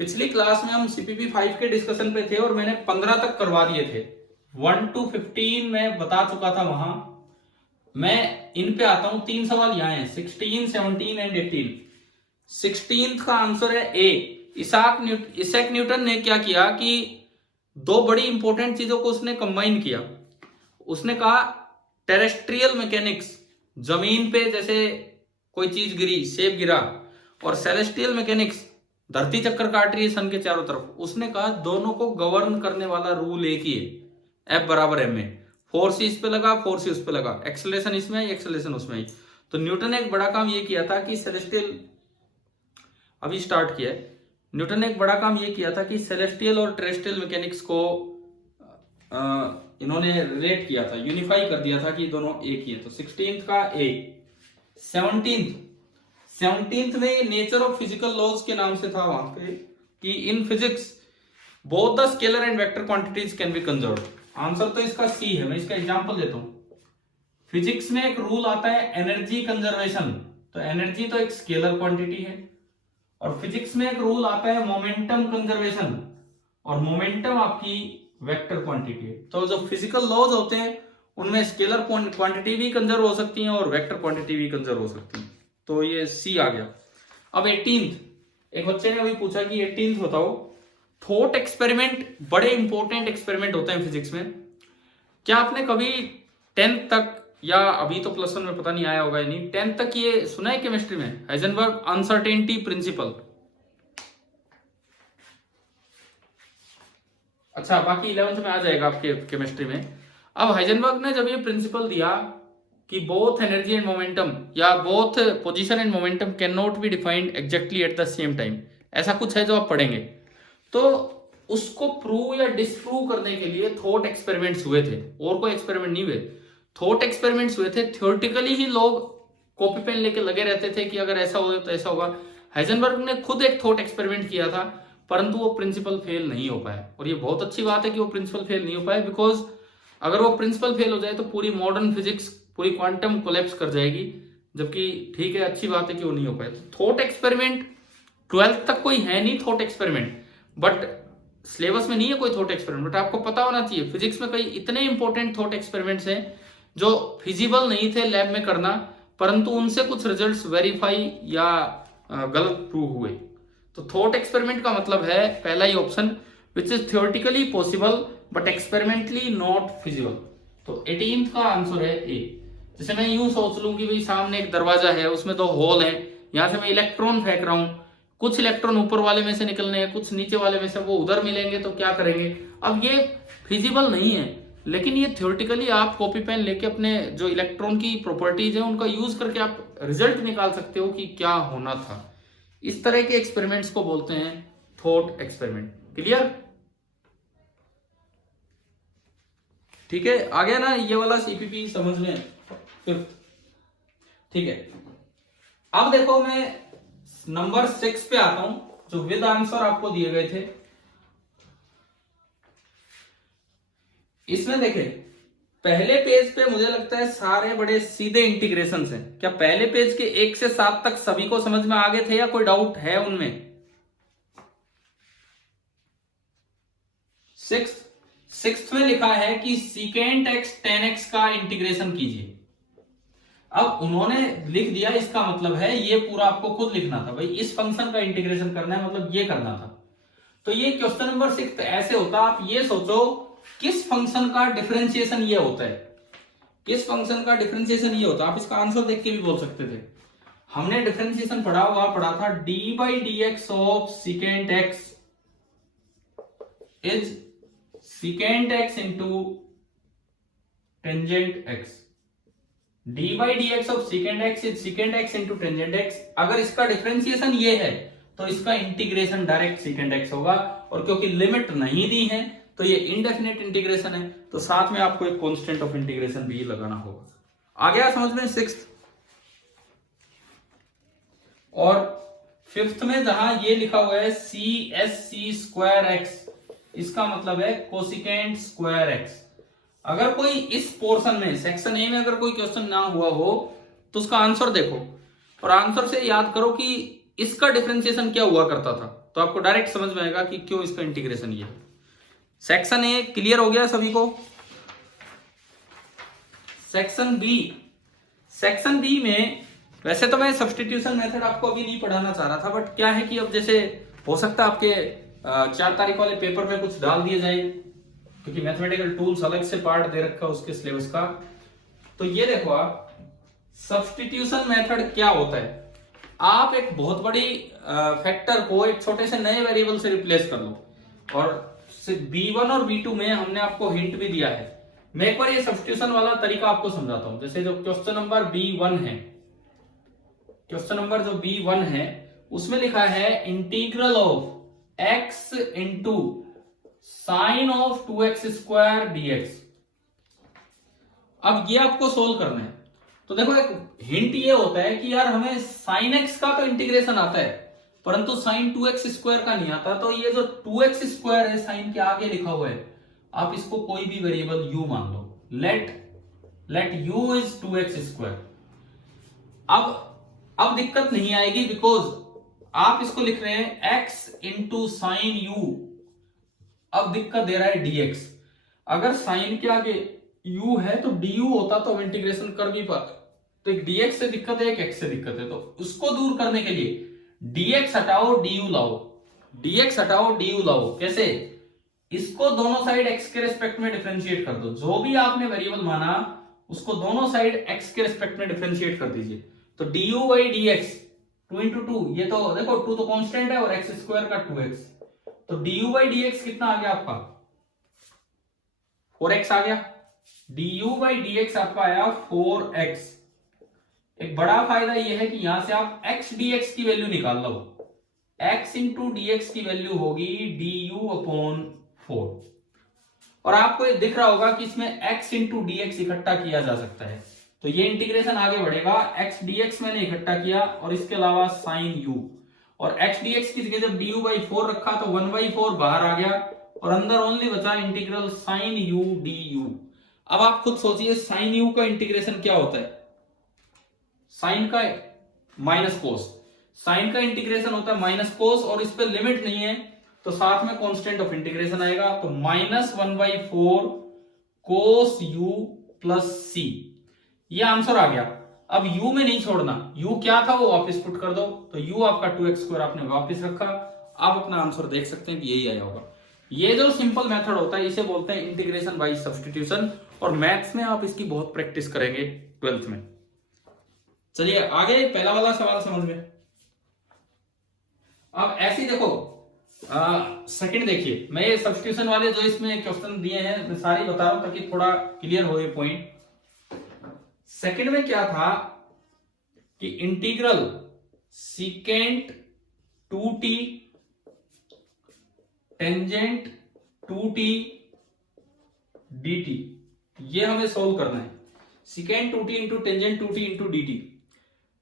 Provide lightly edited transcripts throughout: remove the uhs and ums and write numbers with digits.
पिछली क्लास में हम सीपीपी 5 के डिस्कशन पे थे और मैंने 15 तक करवा दिए थे। 1 to 15 में बता चुका था वहां। मैं इन पे आता हूं, 3 सवाल यहाँ हैं, 16, 17 एंड 18। 16 का आंसर है ए। इसाक न्यूटन ने क्या किया कि दो बड़ी इंपॉर्टेंट चीजों को उसने कंबाइन किया। उसने कहा टेरेस्ट्रियल मैकेनिक्स, जमीन पे जैसे कोई चीज गिरी, सेब गिरा, और सेलेस्टियल मैकेनिक्स, धरती चक्कर काट रही है सन के चारों तरफ। उसने कहा दोनों को गवर्न करने वाला रूल एक ही है, F बराबर एम ए। फोर्स इस पे लगा, फोर्स उस पे लगा, एक्सेलरेशन इसमें आई, एक्सेलरेशन उसमें आई। तो न्यूटन ने एक बड़ा काम ये किया था कि सेलेस्टियल, अभी स्टार्ट किया है, न्यूटन ने एक बड़ा काम ये किया था कि सेलेस्टियल और टेरेस्ट्रियल मैकेनिक्स को इन्होंने रिलेट किया था, यूनिफाई कर दिया था कि दोनों एक ही है। तो 16th का ए। 17th में नेचर ऑफ फिजिकल लॉज के नाम से था वहां पे कि in physics both the scalar and vector quantities can be conserved. Answer तो इसका सी है। मैं इसका एग्जांपल देता हूं। फिजिक्स में एक रूल आता है एनर्जी कंजर्वेशन। तो एनर्जी तो एक स्केलर क्वांटिटी है। और फिजिक्स में एक रूल आता है मोमेंटम कंजर्वेशन, और मोमेंटम आपकी वेक्टर क्वांटिटी है। तो जो फिजिकल लॉज होते हैं उनमें स्केलर क्वांटिटी भी कंजर्व हो सकती है और वेक्टर क्वांटिटी भी कंजर्व हो सकती है। तो ये सी आ गया। अब 18th, एक बच्चे ने अभी पूछा कि 18th बताओ। थॉट एक्सपेरिमेंट बड़े इंपॉर्टेंट एक्सपेरिमेंट होते हैं फिजिक्स में। क्या आपने कभी 10th तक, या अभी तो प्लस 1 में पता नहीं आया होगा या नहीं, 10th तक ये सुना है केमिस्ट्री में, हाइजेनबर्ग अनसर्टेनिटी प्रिंसिपल? अच्छा, बाकी 11th में आ जाएगा आपके केमिस्ट्री में। अब हाइजेनबर्ग ने जब ये प्रिंसिपल दिया कि बोथ एनर्जी एंड मोमेंटम या both position and momentum can not be defined exactly at the same time, ऐसा कुछ है जो आप पढ़ेंगे, तो उसको प्रूव या डिसप्रूव करने के लिए थॉट एक्सपेरिमेंट्स हुए थे। और कोई एक्सपेरिमेंट नहीं हुए, थॉट एक्सपेरिमेंट्स हुए थे। थ्योरेटिकली ही लोग कॉपी पेन लेके लगे रहते थे कि अगर ऐसा हो तो ऐसा होगा। हाइजेनबर्ग ने खुद एक थॉट एक्सपेरिमेंट किया था, परंतु वो प्रिंसिपल फेल नहीं हो पाया। और ये बहुत अच्छी बात है कि वो प्रिंसिपल फेल नहीं हो पाया, बिकॉज अगर वो प्रिंसिपल फेल हो जाए तो पूरी मॉडर्न फिजिक्स, पूरी क्वांटम कोलैप्स कर जाएगी। जबकि ठीक है, अच्छी बात है कि वो नहीं हो पाया। तो थॉट एक्सपेरिमेंट 12th तक कोई है नहीं थॉट एक्सपेरिमेंट, बट सिलेबस में नहीं है कोई थॉट एक्सपेरिमेंट, बट आपको पता होना चाहिए। फिजिक्स में कई इतने इंपॉर्टेंट थॉट एक्सपेरिमेंट्स हैं जो फिजिबल नहीं थे लैब में करना, परंतु उनसे कुछ रिजल्ट्स वेरीफाई या गलत प्रूव हुए। तो थॉट एक्सपेरिमेंट का मतलब है पहला ही option, which is theoretically possible but experimentally not feasible. तो 18th का आंसर है ए। जैसे मैं यूं सोच लूं कि भाई सामने एक दरवाजा है, उसमें 2 होल है, यहां से मैं इलेक्ट्रॉन फेंक रहा हूं, कुछ इलेक्ट्रॉन ऊपर वाले में से निकलने हैं, कुछ नीचे वाले में से, वो उधर मिलेंगे तो क्या करेंगे। अब ये फिजिबल नहीं है, लेकिन ये थ्योरेटिकली आप कॉपी पेन लेके अपने जो इलेक्ट्रॉन की प्रॉपर्टीज है उनका यूज करके आप रिजल्ट निकाल सकते हो कि क्या होना था। इस तरह के एक्सपेरिमेंट्स को बोलते हैं थॉट एक्सपेरिमेंट। क्लियर? ठीक है, आ गया ना ये वाला सीपीपी समझ लें। ठीक है, अब देखो मैं नंबर 6 पे आता हूं, जो विद आंसर आपको दिए गए थे। इसमें देखें, पहले पेज पे मुझे लगता है सारे बड़े सीधे इंटीग्रेशन हैं। क्या पहले पेज के 1 से 7 तक सभी को समझ में आ गए थे या कोई डाउट है उनमें? 6th में लिखा है कि सीकेंट एक्स tan x का इंटीग्रेशन कीजिए। अब उन्होंने लिख दिया, इसका मतलब है ये पूरा आपको खुद लिखना था। भाई इस फंक्शन का इंटीग्रेशन करना है, मतलब ये करना था। तो ये क्वेश्चन नंबर 6 ऐसे होता, आप ये सोचो किस फंक्शन का डिफरेंशिएशन ये होता है, किस फंक्शन का डिफरेंशिएशन ये होता है। आप इसका आंसर देख के भी बोल सकते थे। हमने डिफरेंशिएशन पढ़ा था D by D x of secant x is secant x into tangent x. D by D x of secant x is secant x into tangent x. अगर इसका डिफरेंशिएशन ये है तो इसका इंटीग्रेशन डायरेक्ट सीकेंट एक्स होगा, और क्योंकि limit नहीं दी है तो ये इनडेफिनेट इंटीग्रेशन है, तो साथ में आपको एक कांस्टेंट ऑफ इंटीग्रेशन भी लगाना होगा। आ गया समझ में 6th? और 5th में जहां ये लिखा हुआ है C S C square x, इसका मतलब है कोसिकेंट स्क्वायर एक्स। अगर कोई इस पोर्शन में, सेक्शन ए में अगर कोई क्वेश्चन ना हुआ हो तो उसका आंसर देखो, और आंसर से याद करो कि इसका डिफरेंशिएशन क्या हुआ करता था, तो आपको डायरेक्ट समझ में आएगा कि क्यों इसका इंटीग्रेशन ये है। सेक्शन ए क्लियर हो गया सभी को। सेक्शन बी में वैसे तो मैं सब्स्टिट्यूशन मेथड आपको अभी नहीं पढ़ाना चाह रहा था, बट क्या है कि अब जैसे हो सकता है आपके 4 तारीख वाले पेपर में कुछ डाल दिए जाए, क्योंकि मैथमेटिकल टूल्स अलग से पार्ट दे रखा है उसके सिलेबस का। तो ये देखो आप, सब्स्टिट्यूशन मेथड क्या होता है, आप एक बहुत बड़ी फैक्टर को एक छोटे से नए वेरिएबल से रिप्लेस कर लो। और B1 और B2 में हमने आपको हिंट भी दिया है। मैं एक बार ये सब्स्टिट्यूशन वाला तरीका आपको समझाता हूं। जैसे जो क्वेश्चन नंबर B1 है, क्वेश्चन नंबर जो B1 है उसमें लिखा है integral of x into sine of 2x square dx। अब ये आपको सोल्व करना है। तो देखो एक हिंट ये होता है कि यार हमें साइन x का तो इंटीग्रेशन आता है, परंतु साइन 2x स्क्वायर का नहीं आता। तो ये जो 2x स्क्वायर है साइन के आगे लिखा हुआ है, आप इसको कोई भी वेरिएबल u मान लो। Let u is 2x square. अब दिक्कत नहीं आएगी, बिकॉज आप इसको लिख रहे हैं x इंटू साइन u। अब दिक्कत दे रहा है dx। अगर साइन के आगे u है तो du होता तो इंटीग्रेशन कर भी पाते। तो एक dx से दिक्कत है, एक x से दिक्कत है। तो उसको दूर करने के लिए dx हटाओ du लाओ, dx हटाओ du लाओ। कैसे? इसको दोनों साइड x के रेस्पेक्ट में डिफरेंशिएट कर दो। जो भी आपने वेरिएबल माना उसको दोनों साइड x के रेस्पेक्ट में डिफरेंशिएट कर दीजिए। तो du बाई dx 2 इंटू 2, ये तो देखो 2 तो कांस्टेंट है और x स्क्वायर का 2x। तो du बाई dx कितना आ गया आपका? 4x आ गया। du बाई dx आपका आया 4x। एक बड़ा फायदा यह है कि यहां से आप x dx की वैल्यू निकाल लो। x इंटू dx की वैल्यू होगी du अपॉन 4। और आपको ये दिख रहा होगा कि इसमें x इंटू dx इकट्ठा किया जा सकता है। तो ये इंटीग्रेशन आगे बढ़ेगा। x dx मैंने इकट्ठा किया और इसके अलावा साइन u, और x dx की जगह जब du बाई 4 रखा तो 1/4 बाहर आ गया और अंदर ओनली बचा इंटीग्रल साइन u du। अब आप खुद सोचिए साइन u का इंटीग्रेशन क्या होता है? साइन का माइनस कोस, साइन का इंटीग्रेशन होता है माइनस कोस, और इस पे लिमिट नहीं है तो साथ में कांस्टेंट ऑफ इंटीग्रेशन आएगा। तो -1/4 कोस u प्लस c, ये आंसर आ गया। अब u में नहीं छोड़ना, u क्या था वो वापस पुट कर दो। तो u आपका 2x स्क्वायर आपने वापस रखा। आप अपना आंसर देख सकते हैं कि यही आया होगा। ये जो सिंपल मेथड होता है इसे बोलते हैं इंटीग्रेशन बाय सब्स्टिट्यूशन, और मैथ्स में आप इसकी बहुत प्रैक्टिस करेंगे 12th में। चलिए आगे पहला वाला सवाल समझ में। अब ऐसे देखो, सेकंड देखिए, मैं ये सब्स्टिट्यूशन वाले जो इसमें क्वेश्चन दिए हैं मैं सारे बता रहा हूं ताकि थोड़ा क्लियर हो ये पॉइंट। सेकंड में क्या था कि integral secant 2t tangent 2t dt, ये हमें सोल्व करना है। Secant 2t into tangent 2t into dt।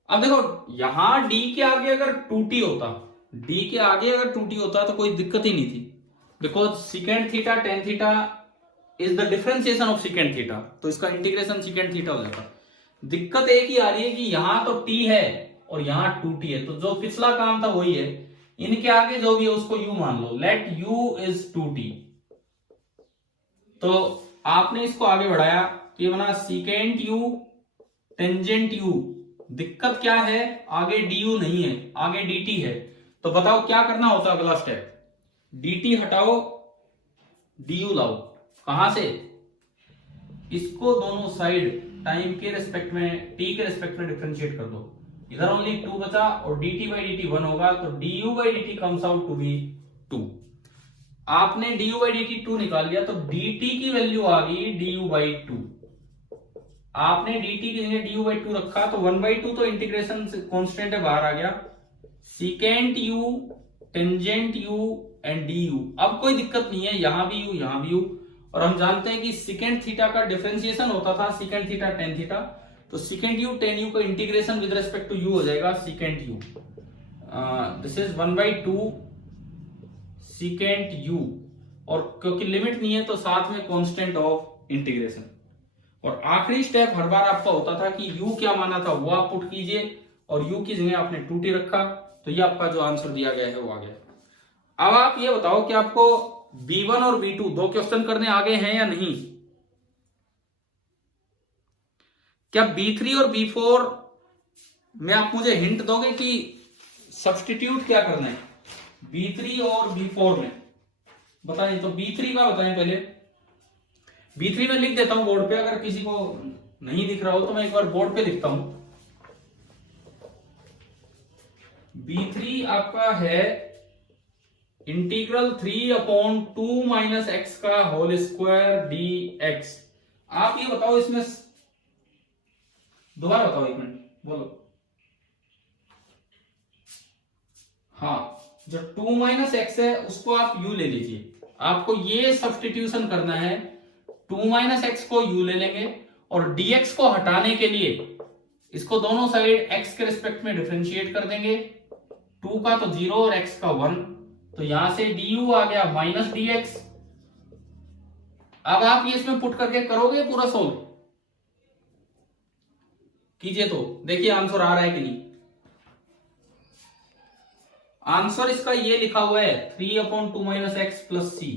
अब देखो यहां d के आगे अगर 2t होता, d के आगे अगर 2t होता तो कोई दिक्कत ही नहीं थी, because secant theta tan theta is the differentiation of secant theta, तो इसका इंटीग्रेशन सीकेंट थीटा हो जाता। दिक्कत एक ही आ रही है कि यहां तो t है और यहां 2t है, तो जो पिछला काम था वही है। इनके आगे जो भी है उसको u मान लो। Let u is 2t। तो आपने इसको आगे बढ़ाया तो ये बना सीकेंट u टेंजेंट u। दिक्कत क्या है? आगे du नहीं है, आगे dt है। तो बताओ क्या करना होता है अगला स्टेप? dt हटाओ du लाओ। कहां से? इसको दोनों साइड टाइम के रेस्पेक्ट में, t के रेस्पेक्ट में डिफरेंशिएट कर दो। इधर ओनली 2 बचा और dt बाई dt 1 होगा, तो du by dt comes out to be 2। आपने du बाई dt 2 निकाल लिया तो dt की वैल्यू आ गई du बाई 2। आपने dt की जगह du बाई 2 रखा तो 1/2 तो इंटीग्रेशन कांस्टेंट है बाहर आ गया। Secant u tangent u and du। अब कोई दिक्कत नहीं है, यहां भी u यहां भी u, और हम जानते हैं कि सीकेंट थीटा का डिफरेंशिएशन होता था सीकेंट थीटा टेन थीटा, तो सीकेंट u टेन u का integration with respect to u हो जाएगा secant u। This is 1/2 secant u, और क्योंकि लिमिट नहीं है तो साथ में कांस्टेंट ऑफ इंटीग्रेशन। और आखिरी स्टेप हर बार आपका होता था कि u क्या माना था वो आप पुट कीजिए, और u की जगह आपने 2t रखा तो ये आपका जो आंसर दिया गया है वो आ गया। अब आप ये बताओ कि आपको B1 और B2 दो क्वेश्चन करने आ गए हैं या नहीं? क्या B3 और B4 में आप मुझे हिंट दोगे कि सब्स्टिट्यूट क्या करना है B3 और B4 में? बताइए। तो B3 का बताएं पहले। B3 में लिख देता हूं बोर्ड पे, अगर किसी को नहीं दिख रहा हो तो मैं एक बार बोर्ड पे लिखता हूं। B3 आपका है इंटीग्रल 3/2 माइनस एक्स का होल स्क्वायर dx। आप ये बताओ इसमें, दोबारा बताओ, एक मिनट बोलो। हाँ, जो 2 माइनस एक्स है उसको आप u ले लीजिए। आपको ये सब्स्टिट्यूशन करना है, 2 माइनस एक्स को u ले लेंगे और dx को हटाने के लिए इसको दोनों साइड x के रिस्पेक्ट में डिफरेंशिएट कर देंगे। 2 का तो 0 और x का 1, तो यहां से du आ गया माइनस dx। अब आप ये इसमें पुट करके करोगे पूरा सोल्व कीजिए, तो देखिए आंसर आ रहा है कि नहीं। आंसर इसका ये लिखा हुआ है 3/2 माइनस एक्स प्लस सी।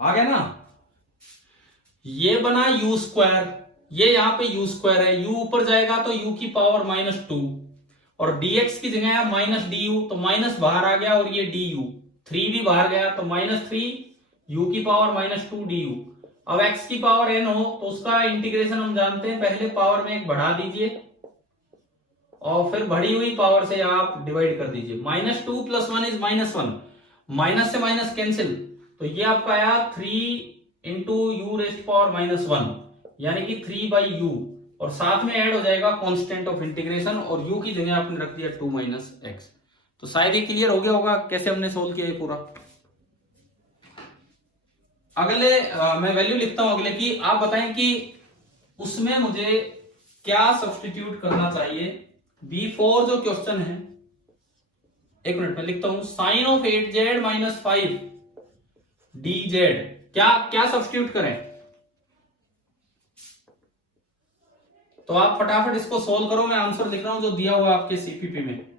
आ गया ना? ये बना u स्क्वायर, ये यहां पे u स्क्वायर है, u ऊपर जाएगा तो u की पावर -2 और dx की जगह है माइनस du, तो माइनस बाहर आ गया और ये du, 3 भी बाहर गया तो -3 u की पावर -2 du। अब x की पावर n हो तो उसका इंटीग्रेशन हम जानते हैं, पहले पावर में एक बढ़ा दीजिए और फिर बढ़ी हुई पावर से आप डिवाइड कर दीजिए। -2 + 1 इज -1, माइनस से माइनस कैंसिल, तो ये आपका आया 3 इंटू यू रेस्ट पावर -1 यानी कि 3/u, और साथ में ऐड हो जाएगा कांस्टेंट ऑफ इंटीग्रेशन और u की जगह आपने रख दिया 2 माइनस एक्स। तो शायद ये क्लियर हो गया होगा कैसे हमने सोल्व किया ये पूरा। अगले मैं वैल्यू लिखता हूं अगले की, आप बताएं कि उसमें मुझे क्या सब्स्टिट्यूट करना चाहिए। B4 जो क्वेश्चन है, एक मिनट में लिखता हूं, साइन ऑफ 8z - 5 dz, क्या क्या सब्स्टिट्यूट करें? तो आप फटाफट इसको सोल्व करो, मैं आंसर लिख रहा हूं जो दिया हुआ आपके सीपीपी में।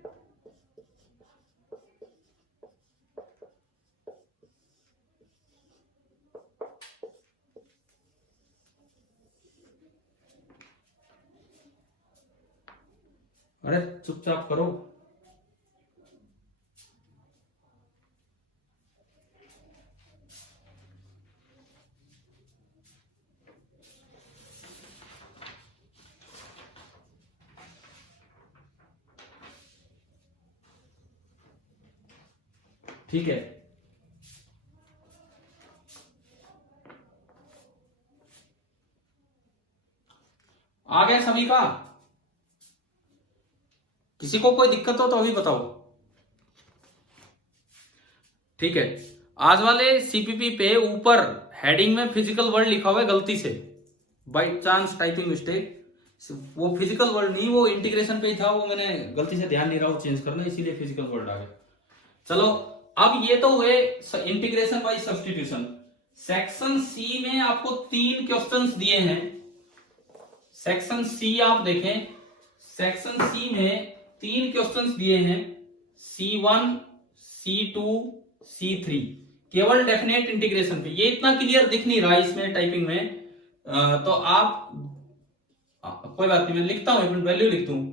अरे चुपचाप करो। ठीक है, आ गया सभी का? किसी को कोई दिक्कत हो तो अभी बताओ। ठीक है, आज वाले सीपीपी पे ऊपर हेडिंग में फिजिकल वर्ड लिखा हुआ है गलती से, बाय चांस टाइपिंग मिस्टेक। वो फिजिकल वर्ड नहीं, वो इंटीग्रेशन पे ही था, वो मैंने गलती से ध्यान नहीं रहा वो चेंज करना, इसीलिए फिजिकल वर्ड आ गया। चलो, अब ये तो हुए integration by substitution. Section C में आपको 3 क्वेश्चंस दिए हैं। सेक्शन सी आप देखें, सेक्शन सी में 3 क्वेश्चंस दिए हैं, C1, C2, C3, केवल डेफिनेट इंटीग्रेशन पे। ये इतना क्लियर दिख नहीं रहा इसमें टाइपिंग में, तो आप कोई बात नहीं, मैं लिखता हूं, एक मिनट वैल्यू लिखता हूं।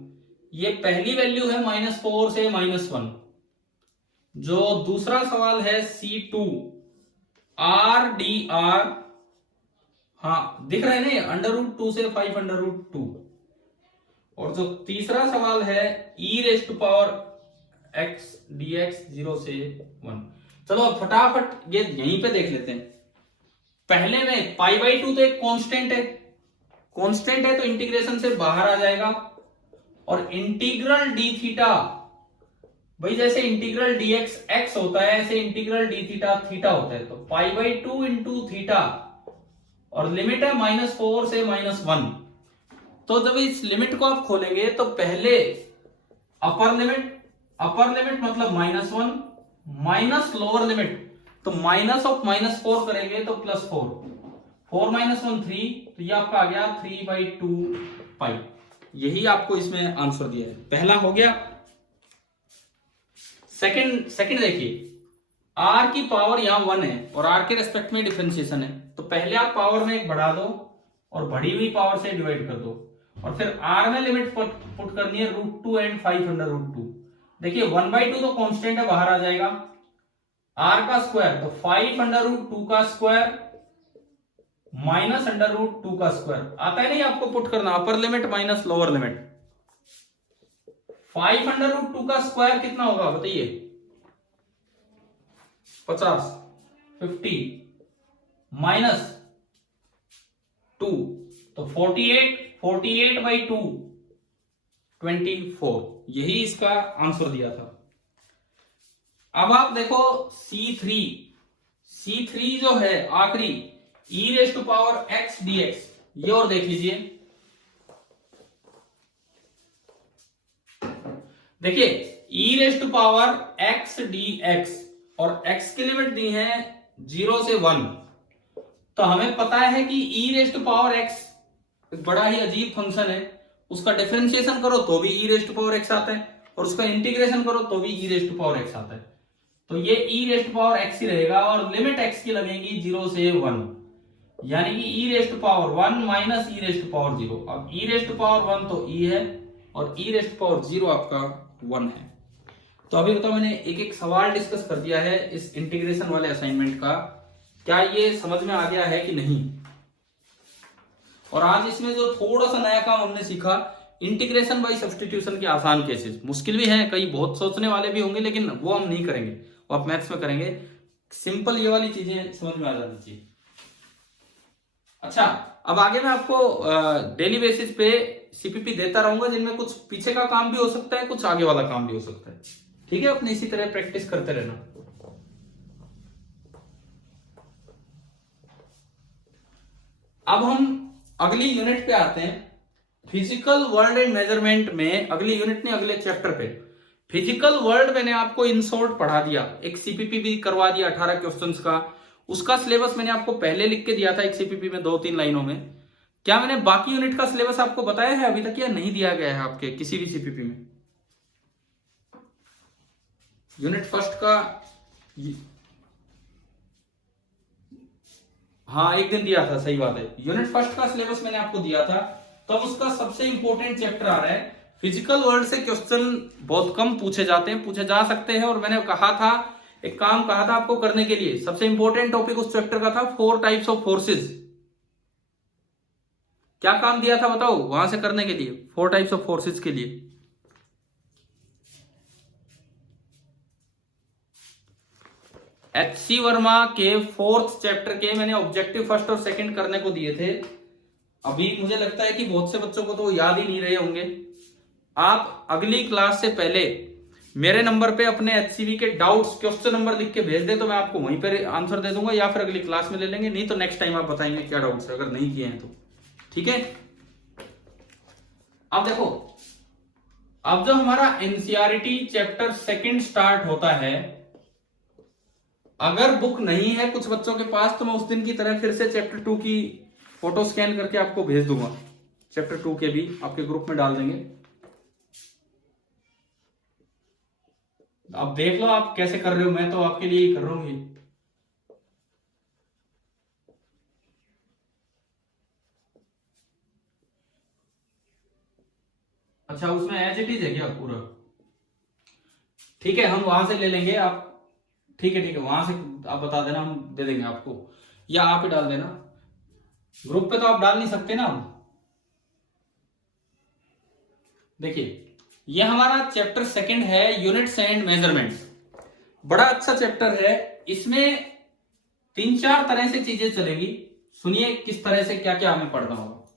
ये पहली वैल्यू है -4 से -1। जो दूसरा सवाल है C2 RDR, हाँ दिख रहा है ना, √2 से 5√2। और जो तीसरा सवाल है e⁻x dx 0 से 1। चलो अब फटाफट ये यहीं पे देख लेते हैं। पहले में π/2 तो एक कांस्टेंट है, कांस्टेंट है तो इंटीग्रेशन से बाहर आ जाएगा, और इंटीग्रल d थीटा भाई जैसे इंटीग्रल dx x होता है ऐसे इंटीग्रल d थीटा थीटा होता है, तो π/2 इंटू थीटा और लिमिट है -4 से -1। तो जब इस लिमिट को आप खोलेंगे तो पहले अपर लिमिट मतलब -1 माइनस लोअर लिमिट, तो माइनस ऑफ -4 करेंगे तो +4, 4 - 1 3, तो ये आपका आ गया 3/2 पाई। यही आपको इसमें आंसर दिया है, पहला हो गया। सेकंड देखिए, r की पावर यहां 1 है और r के रेस्पेक्ट में डिफरेंशिएशन है, तो पहले आप पावर में एक बढ़ा दो और बढ़ी हुई पावर से डिवाइड कर दो, और फिर r में लिमिट पुट करनी है √2 एंड 5/√2। देखिए 1/2 तो कांस्टेंट है, बाहर आ जाएगा, r का स्क्वायर तो 5/√2 का स्क्वायर माइनस √2 का स्क्वायर आता है नहीं, आपको पुट करना upper limit minus lower limit. 5/√2 का स्क्वायर कितना होगा बताइए, 50 50 माइनस 2 तो 48/2 24, यही इसका आंसर दिया था। अब आप देखो C3 जो है आखिरी e⁻x dx, ये और देख लीजिए। देखिए e⁻x dx और x की लिमिट दी है 0 से 1, तो हमें पता है कि e⁻x एक बड़ा ही अजीब फंक्शन है, उसका डिफरेंशिएशन करो तो भी e⁻x आता है और उसका इंटीग्रेशन करो तो भी e⁻x आता है, तो ये e⁻x ही रहेगा और लिमिट x की लगेगी 0 से 1, यानी कि e⁻1 माइनस e⁻0। अब e⁻1 तो e है और e⁻0 आपका 1 है। तो अभी बताओ, मैंने एक एक सवाल डिस्कस कर दिया है इस इंटीग्रेशन वाले असाइनमेंट का, क्या ये समझ में आ गया है कि नहीं। और आज इसमें जो थोड़ा सा नया काम हमने सीखा, इंटीग्रेशन बाय सब्स्टिट्यूशन के आसान केसेस, मुश्किल भी है, कई बहुत सोचने वाले भी होंगे, लेकिन वो हम नहीं करेंगे, वो आप मैथ्स में करेंगे। सिंपल ये वाली चीजें समझ में आ जानी चाहिए। अच्छा, अब आगे मैं आपको डेली बेसिस पे सीपीपी देता रहूंगा, जिनमें कुछ पीछे का काम भी हो सकता है, कुछ आगे वाला काम भी हो सकता है, ठीक है। अपने इसी तरह प्रैक्टिस करते रहना। अब हम अगली यूनिट पे आते हैं, फिजिकल वर्ल्ड एंड मेजरमेंट में। अगली यूनिट नहीं, अगले चैप्टर पे फिजिकल वर्ल्ड मैंने आपको इन शॉर्ट पढ़ा दिया, एक सीपीपी भी करवा दिया 18 क्वेश्चंस का, उसका सिलेबस मैंने आपको पहले लिख के दिया था एक सीपीपी में 2-3 लाइनों में। क्या मैंने बाकी यूनिट का सिलेबस आपको बताया है अभी तक, या नहीं दिया गया है आपके किसी भी सीपीपी में? यूनिट फर्स्ट का हाँ एक दिन दिया था, सही बात है। यूनिट फर्स्ट का सिलेबस मैंने आपको दिया था, तब उसका सबसे इंपॉर्टेंट चैप्टर आ रहा है फिजिकल वर्ल्ड से। क्वेश्चन बहुत कम पूछे जाते हैं, पूछे जा सकते हैं, और मैंने कहा था एक काम कहा था आपको करने के लिए, सबसे इंपॉर्टेंट टॉपिक उस चैप्टर का था 4 टाइप्स ऑफ फोर्सेस। क्या काम दिया था बताओ वहां से करने के लिए, 4 टाइप्स ऑफ फोर्सेस के लिए? HC वर्मा के 4th चैप्टर के मैंने ऑब्जेक्टिव फर्स्ट और सेकंड करने को दिए थे। अभी मुझे लगता है कि बहुत से बच्चों को तो याद ही नहीं रहे होंगे। आप अगली क्लास से पहले मेरे नंबर पे अपने HCV के डाउट्स क्वेश्चन नंबर लिख के भेज दे, तो मैं आपको वहीं पर आंसर दे दूंगा, या फिर अगली क्लास में ले लेंगे, नहीं तो नेक्स्ट टाइम आप बताएंगे क्या डाउट्स है, अगर नहीं किए हैं तो, ठीक है। अब देखो, अब जो हमारा एनसीईआरटी चैप्टर सेकंड स्टार्ट होता है, अगर बुक नहीं है कुछ बच्चों के पास, तो मैं उस दिन की तरह फिर से चैप्टर 2 की फोटो स्कैन करके आपको भेज दूंगा, चैप्टर 2 के भी आपके ग्रुप में डाल देंगे। अब देख लो आप कैसे कर रहे हो, मैं तो आपके लिए ही कर रहा हूं ये। अच्छा, उसमें एज इट इज है क्या पूरा? ठीक है, हम वहां से ले लेंगे। आप ठीक है वहां से आप बता देना, हम दे देंगे आपको, या आप ही डाल देना ग्रुप पे, तो आप डाल नहीं सकते ना। देखिए, ये हमारा चैप्टर सेकंड है, यूनिट्स एंड मेजरमेंट। बड़ा अच्छा चैप्टर है, इसमें 3-4 तरह से चीजें चलेगी। सुनिए किस तरह से क्या क्या हमें पढ़ना होगा।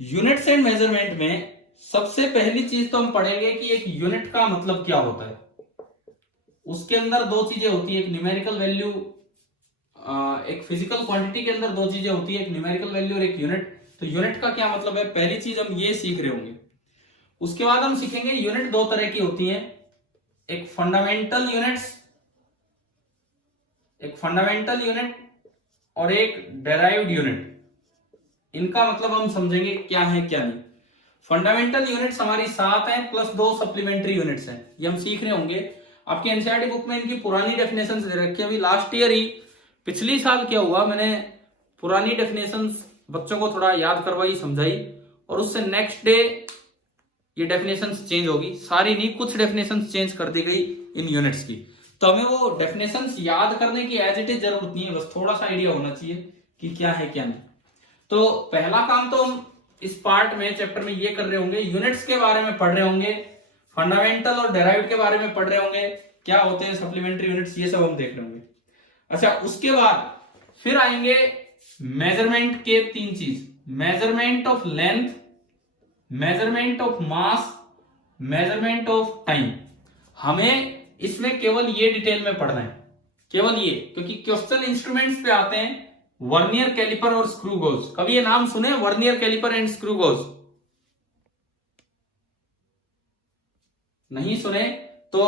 यूनिट्स एंड मेजरमेंट में सबसे पहली चीज तो हम पढ़ेंगे कि एक यूनिट का मतलब क्या होता है। उसके अंदर दो चीजें होती है, एक न्यूमेरिकल वैल्यू, एक फिजिकल क्वांटिटी के अंदर दो चीजें होती है, एक न्यूमेरिकल वैल्यू और एक यूनिट। तो यूनिट का क्या मतलब है, पहली चीज हम ये सीख रहे होंगे। उसके बाद हम सीखेंगे यूनिट दो तरह की होती हैं, एक फंडामेंटल यूनिट और एक डेराइव्ड यूनिट। इनका मतलब हम समझेंगे क्या है क्या नहीं। फंडामेंटल यूनिट्स हमारी 7 हैं प्लस 2 सप्लीमेंट्री यूनिट्स हैं, ये हम सीख रहे होंगे। आपकी एनसीईआरटी बुक में इनकी पुरानी डेफिनेशंस दे रखी है। अभी लास्ट ईयर ही, पिछली साल क्या हुआ, मैंने पुरानी डेफिनेशंस बच्चों को थोड़ा याद करवाई, समझाई, और उससे नेक्स्ट डे ये डेफिनेशंस चेंज होगी, सारी नहीं, कुछ डेफिनेशंस चेंज कर दी गई इन यूनिट्स की। तो हमें वो डेफिनेशंस याद करने की एज इट इज जरूरत नहीं है, बस थोड़ा सा आइडिया होना चाहिए कि क्या है क्या नहीं। तो पहला काम तो हम इस पार्ट में, चैप्टर में ये कर रहे होंगे, यूनिट्स के बारे में पढ़ रहे होंगे, फंडामेंटल और डेराइव्ड के बारे में पढ़ रहे होंगे, क्या होते हैं सप्लीमेंट्री यूनिट्स, ये सब हम देख रहे होंगे। अच्छा, उसके बाद फिर आएंगे मेजरमेंट के 3 चीज, measurement of length, measurement of mass, measurement of time. हमें इसमें केवल ये डिटेल में पढ़ना है, केवल ये, क्योंकि क्वेश्चन इंस्ट्रूमेंट्स पे आते हैं वर्नियर कैलिपर और स्क्रू गोज। कभी ये नाम सुने, vernier caliper and screw gauge? नहीं सुने तो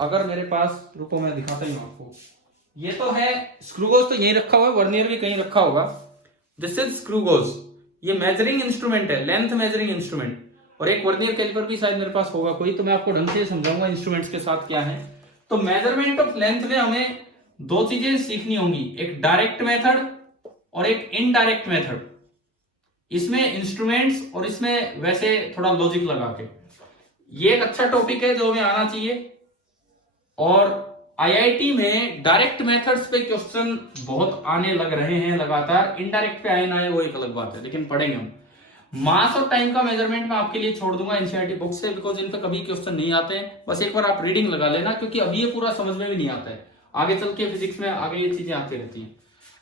अगर मेरे पास, रुको मैं दिखाता ही हूं आपको। ये तो है स्क्रू गोज, तो यहीं रखा हुआ है, वर्नियर भी कहीं रखा होगा। दिस इज स्क्रू गोज, ये मेजरिंग इंस्ट्रूमेंट है, लेंथ मेजरिंग इंस्ट्रूमेंट। और एक वर्नियर कैलिपर भी शायद मेरे पास होगा कोई, तो मैं आपको ढंग से समझाऊंगा इंस्ट्रूमेंट्स के साथ क्या है। तो मेजरमेंट ऑफ लेंथ में हमें दो चीजें सीखनी होंगी, एक डायरेक्ट मेथड और एक इनडायरेक्ट मेथड। इसमें इंस्ट्रूमेंट्स और इसमें वैसे थोड़ा लॉजिक लगा के, ये एक अच्छा टॉपिक है जो हमें आना चाहिए। और आईआईटी में डायरेक्ट मेथड्स पे क्वेश्चन बहुत आने लग रहे हैं लगातार, इनडायरेक्ट पे आए ना आए वो एक अलग बात है, लेकिन पढ़ेंगे हम। मास और टाइम का मेजरमेंट मैं आपके लिए छोड़ दूंगा एनसीईआरटी बुक से, बिकॉज इन पे कभी क्वेश्चन नहीं आते हैं। बस एक बार आप रीडिंग लगा लेना, क्योंकि अभी ये पूरा समझ में भी नहीं आता है, आगे चल के फिजिक्स में आगे ये चीजें आती रहती हैं।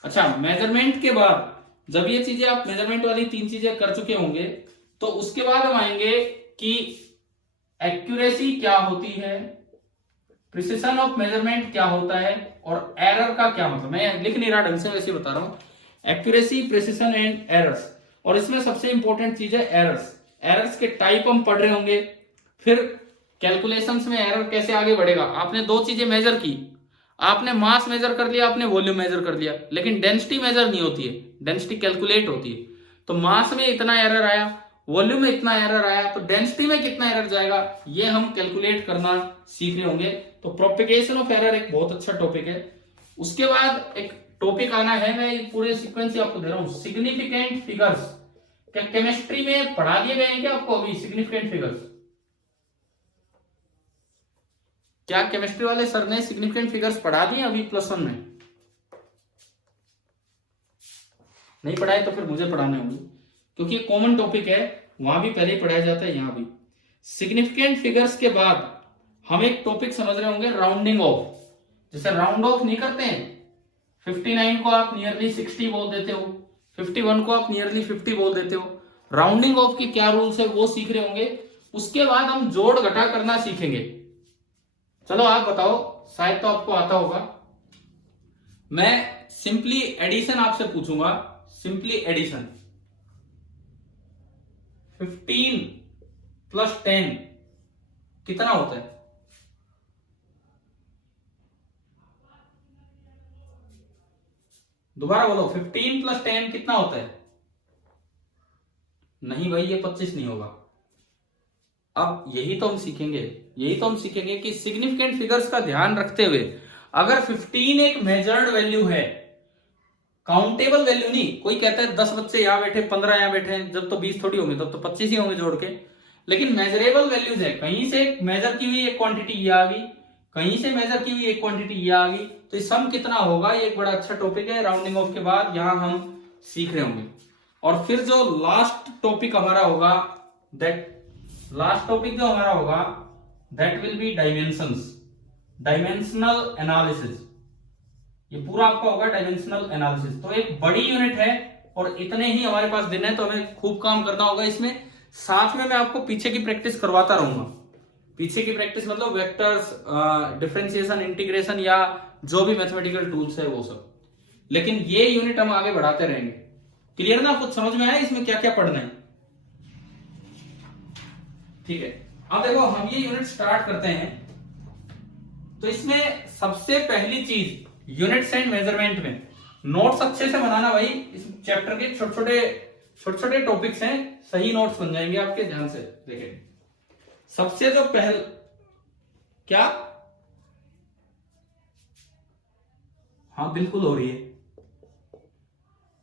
अच्छा, मेजरमेंट के बाद जब ये चीजें आप मेजरमेंट वाली 3 चीजें कर चुके होंगे, तो उसके बाद हम आएंगे कि एक्यूरेसी क्या होती है, प्रिसिशन ऑफ मेजरमेंट क्या होता है, और एरर का क्या मतलब। मैं लिख नहीं रहा ढंग से, वैसे बता रहा हूं, एक्यूरेसी, प्रिसिशन एंड एरर्स। और इसमें सबसे इंपॉर्टेंट चीज है एरर्स। एरर्स के टाइप हम पढ़ रहे होंगे। फिर कैलकुलेशंस में एरर कैसे आगे बढ़ेगा। आपने दो चीजें मेजर की, आपने मास मेजर कर लिया, आपने वॉल्यूम मेजर कर लिया, लेकिन डेंसिटी मेजर नहीं होती है, डेंसिटी कैलकुलेट होती है। तो मास में इतना एरर आया, वॉल्यूम में इतना एरर आया, तो डेंसिटी में कितना एरर जाएगा, ये हम कैलकुलेट करना सीख रहे होंगे। तो प्रोपेगेशन ऑफ एरर एक बहुत अच्छा टॉपिक है। उसके बाद एक टॉपिक आना है, मैं पूरे सीक्वेंस ही आपको दे रहा हूं, सिग्निफिकेंट फिगर्स। क्या केमिस्ट्री में पढ़ा दिए गए हैं क्या आपको अभी सिग्निफिकेंट फिगर्स? क्या केमिस्ट्री वाले सर ने सिग्निफिकेंट फिगर्स पढ़ा दिए अभी +1 में? नहीं पढ़ाए तो फिर मुझे पढ़ाने होंगे, क्योंकि ये कॉमन टॉपिक है, वहां भी पहले ही पढ़ाया जाता है, यहां भी। सिग्निफिकेंट फिगर्स के बाद हम एक टॉपिक समझ रहे होंगे, राउंडिंग ऑफ। जैसे राउंड ऑफ नहीं करते हैं, 59 को आप नियरली 60 बोल देते हो, 51 को आप नियरली 50 बोल देते हो। राउंडिंग ऑफ की क्या रूल्स है वो सीख रहे होंगे। उसके बाद हम जोड़ घटा करना सीखेंगे। चलो आप बताओ, शायद तो आपको आता होगा। मैं सिंपली एडिशन आपसे पूछूंगा, सिंपली एडिशन। 15 + 10 कितना होता है? दोबारा बोलो, 15 + 10 कितना होता है? नहीं भाई, ये 25 नहीं होगा। अब यही तो हम सीखेंगे कि सिग्निफिकेंट फिगर्स का ध्यान रखते हुए, अगर 15 एक मेजर्ड वैल्यू है, काउंटेबल वैल्यू नहीं, कोई कहता है 10 बच्चे यहां बैठे, 15 यहां बैठे हैं, जब तो 20 थोड़ी होंगे, तब तो 25 ही होंगे जोड़ के। लेकिन मेजरेबल वैल्यूज है, कहीं से मेजर की हुई एक क्वांटिटी ये आ गई, कहीं से मेजर की हुई एक क्वांटिटी ये आ गई, तो ये सम कितना होगा, ये एक बड़ा अच्छा टॉपिक है। राउंडिंग ऑफ के बाद यहां हम सीख रहे होंगे। और फिर जो लास्ट टॉपिक हमारा होगा, that will be dimensions, dimensional analysis. ये पूरा आपका होगा डायमेंशनल एनालिसिस। तो एक बड़ी यूनिट है और इतने ही हमारे पास दिन है, तो हमें खूब काम करना होगा इसमें। साथ में मैं आपको पीछे की प्रैक्टिस करवाता रहूंगा। पीछे की प्रैक्टिस मतलब वेक्टर्स, डिफरेंशिएशन, इंटीग्रेशन या जो भी मैथमेटिकल टूल्स है वो सब। लेकिन ये यूनिट हम आगे बढ़ाते रहेंगे। क्लियर ना? कुछ समझ में आया इसमें क्या क्या पढ़ना है? ठीक है, अब देखो हम ये यूनिट स्टार्ट करते हैं। तो इसमें सबसे पहली चीज यूनिट्स एंड मेजरमेंट में नोट्स अच्छे से बनाना भाई। इस चैप्टर के छोटे छोटे टॉपिक्स हैं, सही नोट्स बन जाएंगे आपके। ध्यान से देखें। सबसे जो क्या, हाँ बिल्कुल हो रही है,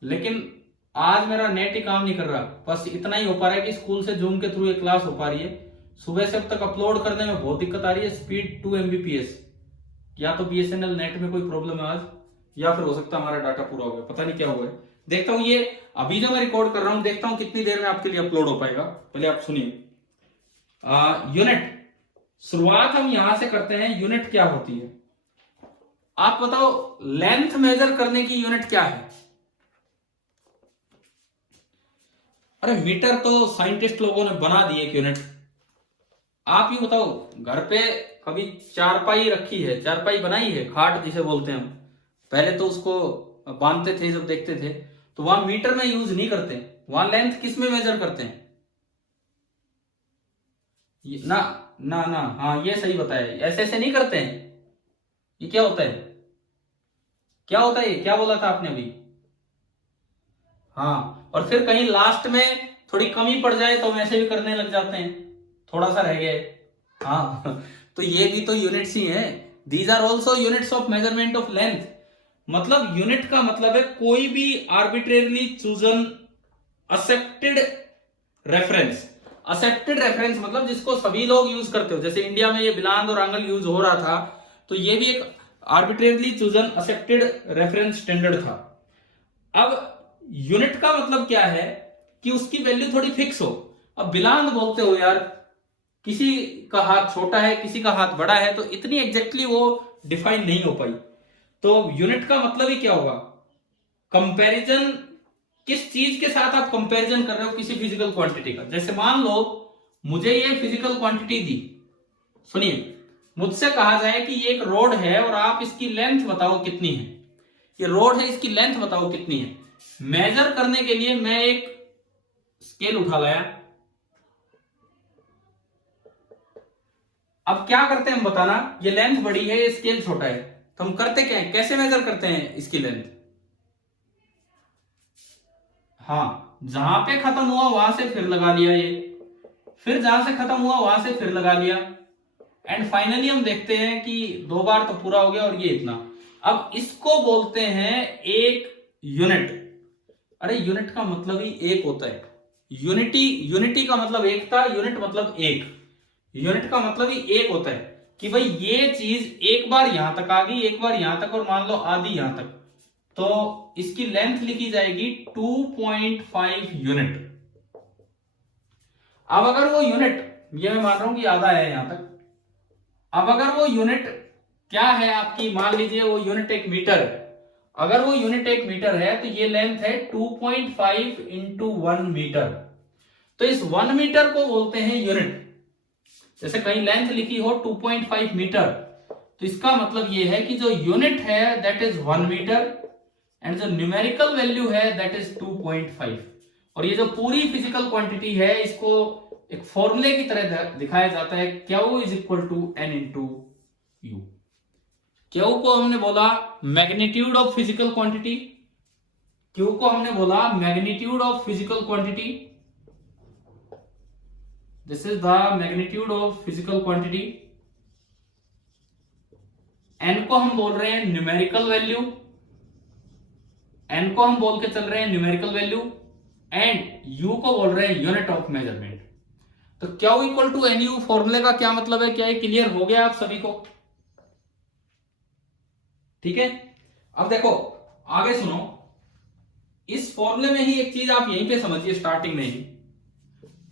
लेकिन आज मेरा नेट ही काम नहीं कर रहा। बस इतना ही हो पा रहा है कि स्कूल से जूम के थ्रू ये क्लास हो पा रही है। सुबह से अब तक अपलोड करने में बहुत दिक्कत आ रही है। स्पीड 2 Mbps, या तो BSNL नेट में कोई प्रॉब्लम है आज, या फिर हो सकता है हमारा डाटा पूरा हो गया, पता नहीं क्या हुआ है। देखता हूं ये अभी जो मैं रिकॉर्ड कर रहा हूं, देखता हूं कितनी देर में आपके लिए अपलोड हो पाएगा। पहले आप सुनिए। यूनिट, शुरुआत हम यहां से करते हैं। यूनिट क्या होती है आप बताओ? लेंथ मेजर करने की यूनिट क्या है? अरे मीटर तो साइंटिस्ट लोगों ने बना दिए एक यूनिट। आप ही बताओ, घर पे कभी चारपाई रखी है, चारपाई बनाई है, खाट जिसे बोलते हैं हम। पहले तो उसको बांधते थे जब देखते थे, तो वहां मीटर में यूज नहीं करते, वहां लेंथ किस में मेजर करते हैं? ना ना ना, हाँ ये सही बताया, ऐसे ऐसे नहीं करते हैं। ये क्या होता है? क्या होता है ये? क्या बोला था आपने अभी? हाँ, और फिर कहीं लास्ट में थोड़ी कमी पड़ जाए तो वैसे भी करने लग जाते हैं, थोड़ा सा रह गए। हाँ तो ये भी तो यूनिट्स ही हैं। These are also units of measurement of length. मतलब यूनिट का मतलब है कोई भी arbitrarily chosen accepted reference. Accepted reference मतलब जिसको सभी लोग यूज करते हो। जैसे इंडिया में ये बिलांद और आंगल यूज हो रहा था, तो ये भी एक arbitrarily chosen accepted reference standard था। अब यूनिट का मतलब क्या है कि उसकी वैल्यू थोड़ी फिक्स हो। अब बिलांद बोलते हो यार, किसी का हाथ छोटा है, किसी का हाथ बड़ा है, तो इतनी एग्जैक्टली वो डिफाइन नहीं हो पाई। तो यूनिट का मतलब ही क्या होगा? कंपैरिजन। किस चीज के साथ आप कंपैरिजन कर रहे हो? किसी फिजिकल क्वांटिटी का। जैसे मान लो मुझे ये फिजिकल क्वांटिटी दी, सुनिए, मुझसे कहा जाए कि ये एक रोड है और आप इसकी लेंथ बताओ कितनी है। ये रोड है, इसकी लेंथ बताओ कितनी है। मेजर करने के लिए मैं एक स्केल उठा लाया। अब क्या करते हैं हम बताना, ये लेंथ बड़ी है, ये स्केल छोटा है, तो हम करते क्या है, कैसे मेजर करते हैं इसकी लेंथ? हाँ, जहां पे खत्म हुआ वहां से फिर लगा लिया ये, फिर जहां से खत्म हुआ वहां से फिर लगा लिया, एंड फाइनली हम देखते हैं कि 2 बार तो पूरा हो गया और ये इतना। अब इसको बोलते हैं एक यूनिट। अरे यूनिट का मतलब ही एक होता है। यूनिटी का मतलब एकता, यूनिट मतलब एक। यूनिट का मतलब ही एक होता है कि भाई ये चीज एक बार यहां तक आ गई, एक बार यहां तक, और मान लो आधी यहां तक, तो इसकी लेंथ लिखी जाएगी 2.5 यूनिट। अब अगर वो यूनिट, ये मैं मान रहा हूं कि आधा है यहां तक, अब अगर वो यूनिट क्या है आपकी, मान लीजिए वो यूनिट एक मीटर है। अगर वो यूनिट एक मीटर है तो ये लेंथ है 2.5 इंटू 1 मीटर। तो इस 1 मीटर को बोलते हैं यूनिट। जैसे कहीं लेंथ लिखी हो 2.5 मीटर, तो इसका मतलब ये है कि जो यूनिट है दैट इज 1 मीटर, एंड जो न्यूमेरिकल वैल्यू है दैट इज 2.5। और ये जो पूरी फिजिकल क्वांटिटी है, इसको एक फॉर्मूले की तरह दिखाया जाता है, Q is equal to N into U. Q को हमने बोला magnitude of physical quantity, Q को हमने बोला magnitude of physical quantity, this is the magnitude of physical quantity. N को हम बोल रहे हैं न्यूमेरिकल वैल्यू, N को हम बोल के चल रहे हैं न्यूमेरिकल वैल्यू, एंड U को बोल रहे हैं यूनिट ऑफ मेजरमेंट। तो Q equal to N U फॉर्मूले का क्या मतलब है? क्या ये क्लियर हो गया आप सभी को? ठीक है, अब देखो आगे सुनो। इस फॉर्मूले में ही एक चीज आप यहीं पे समझिए, स्टार्टिंग में ही,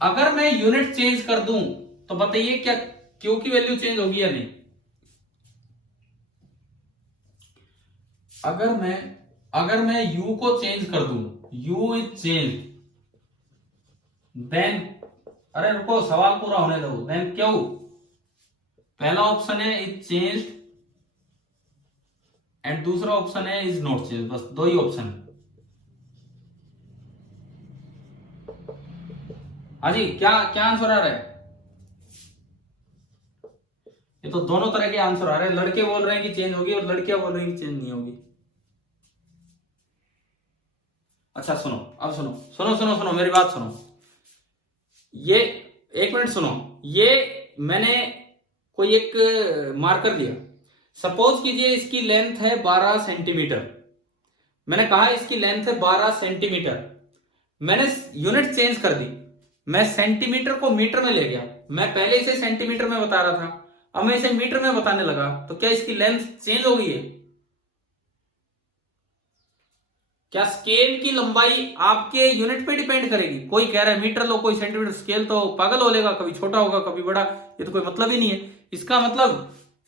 अगर मैं यूनिट चेंज कर दूं तो बताइए क्या Q की वैल्यू चेंज होगी या नहीं? अगर मैं U को चेंज कर दूं, U इज चेंज, देन अरे रुको, सवाल पूरा होने दो। देन क्यों? पहला ऑप्शन है इज चेंज्ड एंड दूसरा ऑप्शन है इज नॉट चेंज, बस दो ही ऑप्शन है। हाँ जी, क्या क्या आंसर आ रहा है? ये तो दोनों तरह के आंसर आ रहे हैं। लड़के बोल रहे हैं कि चेंज होगी और लड़कियां बोल रही हैं कि चेंज नहीं होगी। अच्छा सुनो, अब सुनो सुनो सुनो सुनो मेरी बात सुनो। ये एक मिनट सुनो, ये मैंने कोई एक मार्कर दिया। सपोज कीजिए इसकी लेंथ है 12 सेंटीमीटर। मैंने कहा इसकी लेंथ है 12 सेंटीमीटर। मैंने यूनिट चेंज कर दी, मैं सेंटीमीटर को मीटर में ले गया। मैं पहले इसे सेंटीमीटर में बता रहा था, अब मैं इसे मीटर में बताने लगा, तो क्या इसकी लेंथ चेंज हो गई है? क्या स्केल की लंबाई आपके यूनिट पे डिपेंड करेगी? कोई कह रहा है मीटर लो, कोई सेंटीमीटर। स्केल तो पागल हो लेगा, कभी छोटा होगा कभी बड़ा, ये तो कोई मतलब ही नहीं है।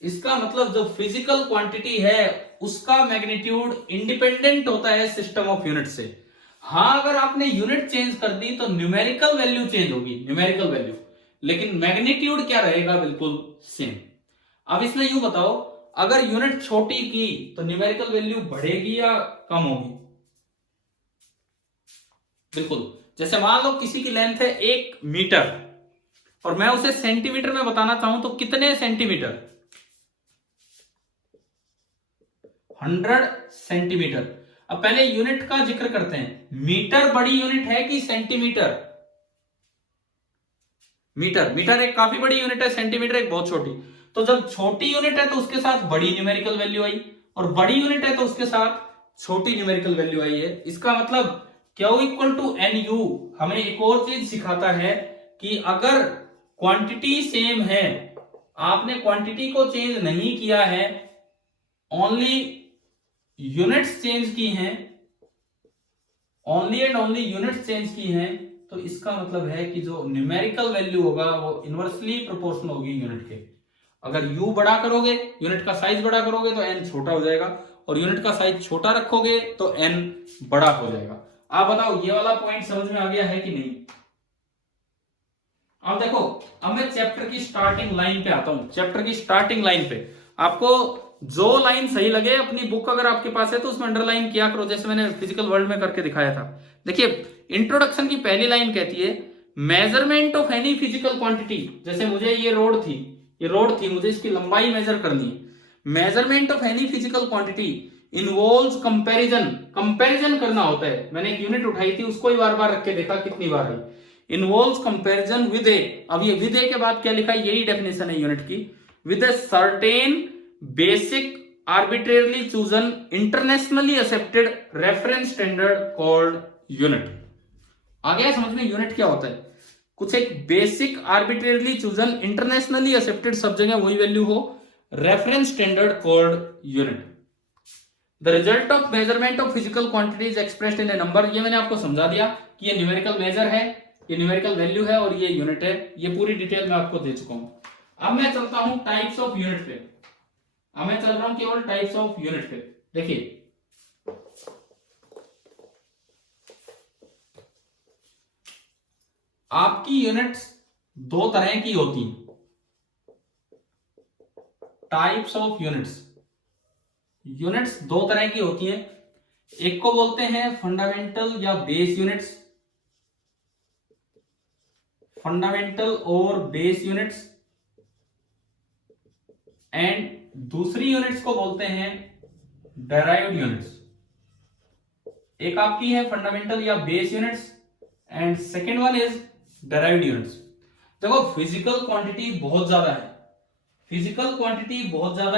इसका मतलब जो फिजिकल क्वांटिटी है उसका मैग्नीट्यूड इंडिपेंडेंट होता है सिस्टम ऑफ यूनिट से। हाँ, अगर आपने यूनिट चेंज कर दी तो न्यूमेरिकल वैल्यू चेंज होगी, न्यूमेरिकल वैल्यू, लेकिन मैग्नीट्यूड क्या रहेगा? बिल्कुल सेम। अब इसमें यूं बताओ, अगर यूनिट छोटी की तो न्यूमेरिकल वैल्यू बढ़ेगी या कम होगी? बिल्कुल। जैसे मान लो किसी की लेंथ है 1 मीटर और मैं उसे सेंटीमीटर में बताना चाहूं तो कितने सेंटीमीटर? 100 सेंटीमीटर। अब पहले यूनिट का जिक्र करते हैं। मीटर बड़ी यूनिट है कि सेंटीमीटर? मीटर एक काफी बड़ी यूनिट है, सेंटीमीटर एक बहुत छोटी। तो जब छोटी यूनिट है तो उसके साथ बड़ी न्यूमेरिकल वैल्यू आई, और बड़ी यूनिट है तो उसके साथ छोटी न्यूमेरिकल वैल्यू आई है। इसका मतलब Q equal to N U हमें एक और चीज सिखाता है कि अगर क्वांटिटी सेम है, आपने क्वांटिटी को चेंज नहीं किया है, ओनली यूनिट्स चेंज की हैं, only and only units change की हैं, तो इसका मतलब है कि जो न्यूमेरिकल वैल्यू होगा वो इनवर्सली प्रोपोर्शनल होगी यूनिट के। अगर u बड़ा करोगे, यूनिट का साइज बड़ा करोगे तो n छोटा हो जाएगा, और यूनिट का साइज छोटा रखोगे तो n बड़ा हो जाएगा। आप बताओ ये वाला पॉइंट समझ में आ गया है कि नहीं? अब देखो, अब मैं चैप्टर की स्टार्टिंग लाइन पे आता हूं। चैप्टर की स्टार्टिंग लाइन पे आपको जो लाइन सही लगे, अपनी बुक अगर आपके पास है तो उसमें अंडरलाइन किया करो, जैसे मैंने फिजिकल वर्ल्ड में करके दिखाया था। देखिए, इंट्रोडक्शन की पहली लाइन कहती है measurement of any physical quantity. जैसे मुझे ये रोड थी, मुझे इसकी लंबाई मेजर करनी है। Measurement of any physical quantity involves comparison करना होता है। मैंने एक यूनिट उठाई थी, उसको ही बार बार रख के देखा कितनी बार आई। इन्वॉल्व्स कंपैरिजन विद ए, अब ये विद ए के बाद क्या लिखा है, यही डेफिनेशन है यूनिट की, with a certain basic arbitrarily chosen internationally accepted reference standard called unit. आ गया समझ में यूनिट क्या होता है? कुछ एक basic arbitrarily chosen internationally accepted, सब जगह वही वैल्यू हो, reference standard called unit. The result of measurement of physical quantity is expressed in a number. ये मैंने आपको समझा दिया कि ये न्यूमेरिकल मेजर है, ये न्यूमेरिकल वैल्यू है और ये यूनिट है। ये पूरी डिटेल मैं आपको दे चुका हूं। अब मैं चलता हूं टाइप्स ऑफ यूनिट पे। अब मैं चल रहा हूं केवल टाइप्स ऑफ यूनिट पे। देखिए, आपकी यूनिट्स दो तरह की होती हैं। टाइप्स ऑफ यूनिट्स दो तरह की होती हैं। एक को बोलते हैं फंडामेंटल या बेस यूनिट्स, फंडामेंटल और बेस यूनिट्स, एंड दूसरी यूनिट्स को बोलते हैं डेराइव्ड यूनिट्स। एक आपकी है फंडामेंटल या base units and second one is derived units. देखो, फिजिकल क्वांटिटी बहुत ज्यादा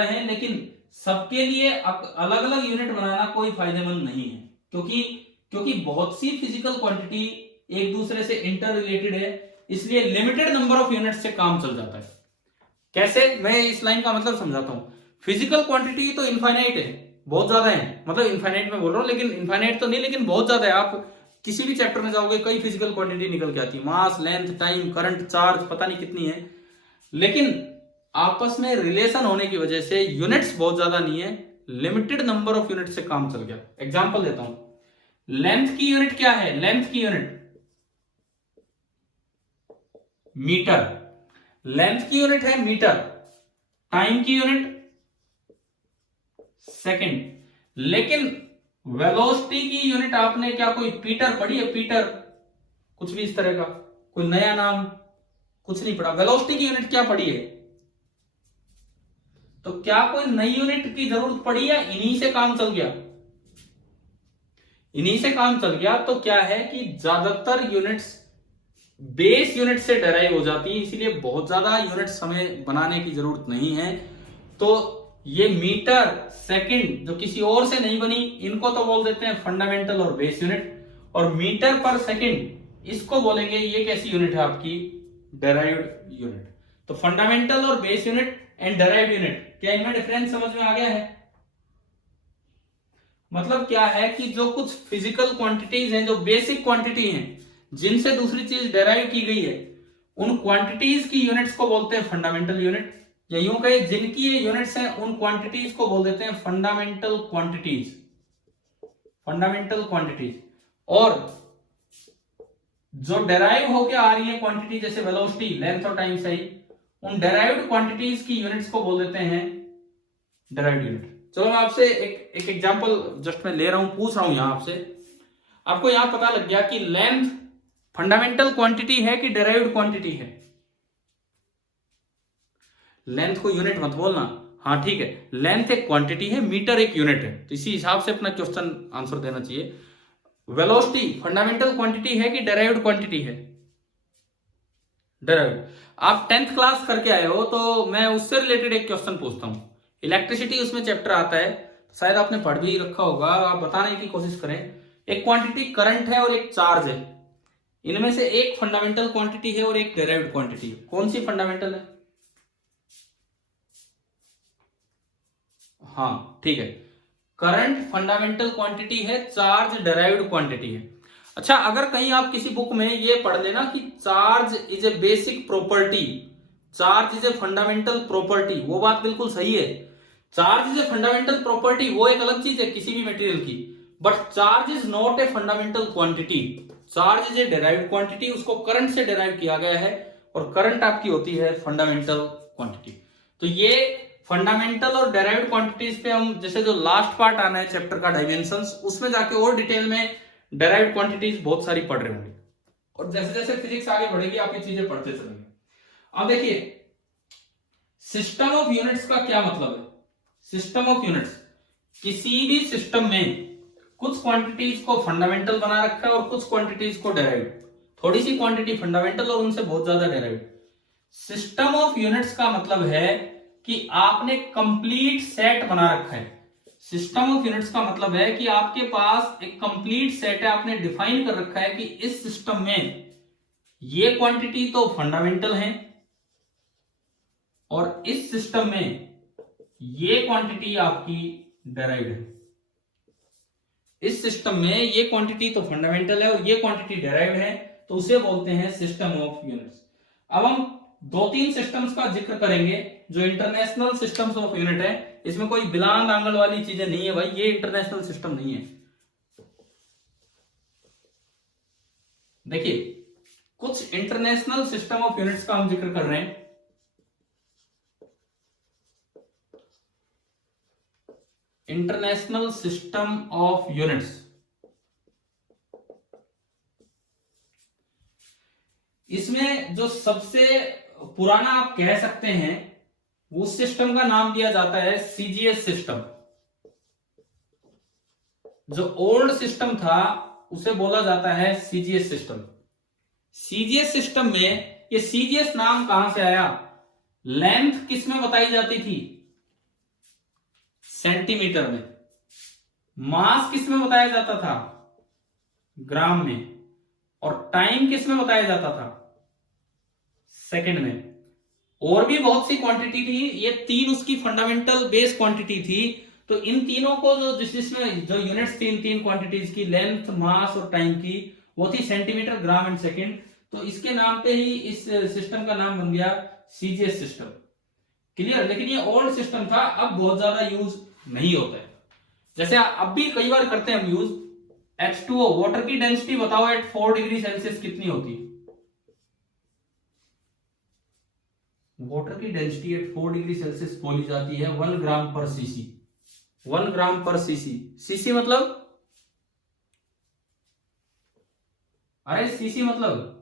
है, लेकिन सबके लिए अलग अलग यूनिट बनाना कोई फायदेमंद नहीं है, क्योंकि बहुत सी फिजिकल क्वांटिटी एक दूसरे से इंटर रिलेटेड है, इसलिए लिमिटेड नंबर ऑफ यूनिट से काम चल जाता है। कैसे? मैं इस लाइन का मतलब समझाता हूं। फिजिकल क्वांटिटी तो इनफाइनाइट है, बहुत ज्यादा है, मतलब इनफाइनाइट में बोल रहा हूं, लेकिन इनफाइनाइट तो नहीं, लेकिन बहुत ज्यादा है। आप किसी भी चैप्टर में जाओगे, कई फिजिकल क्वांटिटी निकल के आती है, मास, लेंथ, टाइम, करंट, चार्ज, पता नहीं कितनी है, लेकिन आपस में रिलेशन होने की वजह से यूनिट्स बहुत ज्यादा नहीं है, लिमिटेड नंबर ऑफ यूनिट से काम चल गया। एग्जांपल देता हूं, लेंथ की यूनिट क्या है? लेंथ की यूनिट मीटर, लेंथ की यूनिट है मीटर, टाइम की यूनिट सेकंड, लेकिन वेलोसिटी की यूनिट आपने क्या कोई पीटर पढ़ी है? पीटर, कुछ भी इस तरह का कोई नया नाम कुछ नहीं पढ़ा। वेलोसिटी की यूनिट क्या पढ़ी है? तो क्या कोई नई यूनिट की जरूरत पड़ी है? इन्हीं से काम चल गया, इन्हीं से काम चल गया। तो क्या है कि ज्यादातर यूनिट्स बेस यूनिट से डेराइव हो जाती है, इसीलिए बहुत ज्यादा यूनिट्स हमें बनाने की जरूरत नहीं है। तो ये मीटर, सेकंड जो किसी और से नहीं बनी, इनको तो बोल देते हैं फंडामेंटल और बेस यूनिट, और मीटर पर सेकंड इसको बोलेंगे ये कैसी यूनिट है आपकी? Derived unit. तो फंडामेंटल और base unit and derived unit, क्या इनमें डिफरेंस समझ में आ गया है? मतलब क्या है कि जो कुछ फिजिकल क्वांटिटीज हैं, जो बेसिक क्वांटिटी हैं, जिनसे दूसरी चीज डेराइव की गई है, उन क्वांटिटीज की यूनिट्स को बोलते हैं फंडामेंटल यूनिट, या यूं कहे जिनकी ये यूनिट्स हैं उन क्वांटिटीज को बोल देते हैं फंडामेंटल क्वांटिटीज, फंडामेंटल क्वांटिटीज। और जो डेराइव होके आ रही है क्वांटिटी, जैसे वेलोसिटी, लेंथ और टाइम से ही, उन डेराइव्ड क्वांटिटीज की यूनिट्स को बोल देते हैं डेराइव्ड यूनिट। चलो मैं आपसे एक एग्जांपल जस्ट मैं ले रहा हूं, पूछ रहा हूं यहां आपसे। आपको यहां पता लग गया कि लेंथ फंडामेंटल क्वांटिटी है कि डेराइव्ड क्वांटिटी है? लेंथ को यूनिट मत बोलना, हाँ ठीक है, लेंथ एक क्वांटिटी है, मीटर एक यूनिट है, तो इसी हिसाब से अपना क्वेश्चन आंसर देना चाहिए। वेलोसिटी फंडामेंटल क्वांटिटी है कि डेराइव्ड क्वांटिटी है? डेराइव्ड। आप 10th क्लास करके आए हो, तो मैं उससे रिलेटेड एक क्वेश्चन पूछता हूं। इलेक्ट्रिसिटी उसमें चैप्टर आता है, शायद आपने पढ़ भी रखा होगा, आप बताने की कोशिश करें। एक क्वांटिटी करंट है और एक चार्ज है, इनमें से एक फंडामेंटल क्वांटिटी है और एक डेराइव्ड क्वांटिटी है, कौन सी फंडामेंटल है? हाँ ठीक है, करंट फंडामेंटल क्वांटिटी है, चार्ज डेराइव्ड क्वांटिटी है। अच्छा, अगर कहीं आप किसी बुक में ये पढ़ लेना कि charge is a basic property, charge is a fundamental property, वो बात बिल्कुल सही है। Charge is a fundamental property वो एक अलग चीज है किसी भी मटेरियल की, but charge is not a fundamental quantity. Charge is a derived quantity, उसको करंट से डेराइव किया गया है, और करंट आपकी होती है फंडामेंटल क्वांटिटी। तो ये फंडामेंटल और डेराइव्ड क्वांटिटीज पे हम, जैसे जो लास्ट पार्ट आना है चैप्टर का डायमेंशंस, उसमें जाके और डिटेल में डेराइव्ड क्वांटिटीज बहुत सारी पढ़ रहे होंगे, और जैसे जैसे फिजिक्स आगे बढ़ेगी आप ये चीजें पढ़ते चलेंगे। अब देखिए, सिस्टम ऑफ यूनिट्स का क्या मतलब है? सिस्टम ऑफ यूनिट्स, किसी भी सिस्टम में कुछ क्वांटिटीज को फंडामेंटल बना रखा है और कुछ क्वांटिटीज को डेराइव्ड, थोड़ी सी क्वांटिटी फंडामेंटल और उनसे बहुत ज्यादा डेराइव्ड। सिस्टम ऑफ यूनिट्स का मतलब है कि आपने कंप्लीट सेट बना रखा है। सिस्टम ऑफ यूनिट्स का मतलब है कि आपके पास एक कंप्लीट सेट है, आपने डिफाइन कर रखा है कि इस सिस्टम में ये क्वांटिटी तो फंडामेंटल है, और इस सिस्टम में ये क्वांटिटी आपकी डेराइव्ड है। इस सिस्टम में ये क्वांटिटी तो फंडामेंटल है और ये क्वांटिटी डेराइव्ड है, तो उसे बोलते हैं सिस्टम ऑफ यूनिट्स। अब हम दो तीन सिस्टम्स का जिक्र करेंगे जो इंटरनेशनल सिस्टम्स ऑफ यूनिट है। इसमें कोई बिलांग आंगल वाली चीजें नहीं है भाई, ये इंटरनेशनल सिस्टम नहीं है। देखिए, कुछ इंटरनेशनल सिस्टम ऑफ यूनिट्स का हम जिक्र कर रहे हैं। इंटरनेशनल सिस्टम ऑफ यूनिट्स, इसमें जो सबसे पुराना आप कह सकते हैं उस सिस्टम का नाम दिया जाता है सीजीएस सिस्टम। जो ओल्ड सिस्टम था उसे बोला जाता है सीजीएस सिस्टम। सीजीएस सिस्टम में ये सीजीएस नाम कहां से आया? लेंथ किस में बताई जाती थी? सेंटीमीटर में। मास किस में बताया जाता था? ग्राम में। और टाइम किस में बताया जाता था? सेकंड में। और भी बहुत सी क्वांटिटी थी, ये तीन उसकी फंडामेंटल बेस क्वांटिटी थी। तो इन तीनों को जो जिसमें जो यूनिट्स थी इन तीन क्वांटिटीज की, लेंथ, मास और टाइम की, वो थी सेंटीमीटर, ग्राम एंड सेकंड। तो इसके नाम पे ही इस सिस्टम का नाम बन गया सीजीएस सिस्टम। क्लियर? लेकिन ये ओल्ड सिस्टम था, अब बहुत ज्यादा यूज नहीं होता है। जैसे अब भी कई बार करते हैं हम यूज, H2O वाटर की डेंसिटी बताओ एट 4 डिग्री सेल्सियस कितनी होती है? वाटर की डेंसिटी एट 4 डिग्री सेल्सियस बोली जाती है 1 ग्राम पर सीसी। 1 ग्राम पर सीसी। सीसी मतलब, अरे सीसी मतलब